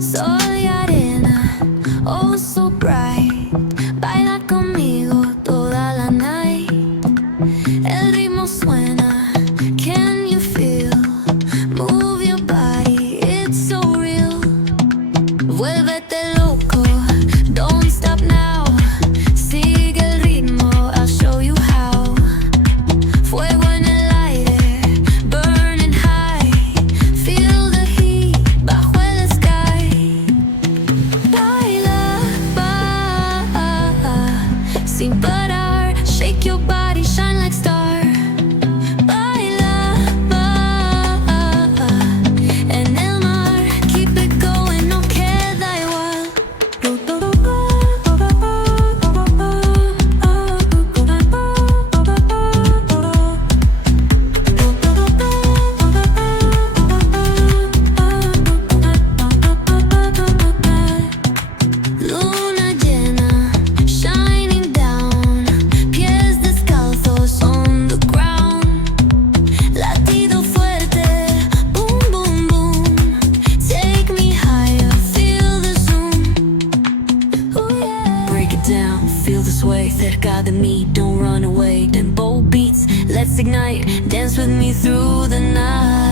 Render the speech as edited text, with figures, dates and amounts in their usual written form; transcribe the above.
Soy arena, oh so bright. Baila conmigo toda la night. El ritmo suena, can you feel? Move your body, it's so real. Vuélvete loco, don't stop now. Sigue el ritmo, I'll show you how. Fuego en el aire, burning high. Feel the heat bajo el sky. Baila, sin parar. Shake your body, shine like star. Baila, en el mar. Keep it going, no queda igual. Luna llena, shining down. Pies descalzos on the ground. Latido fuerte, boom, boom, boom. Take me higher, feel the zoom. Ooh, yeah. Break it down, feel the sway. Cerca de mí, don't run away. Tempo beats, let's ignite. Dance with me through the night.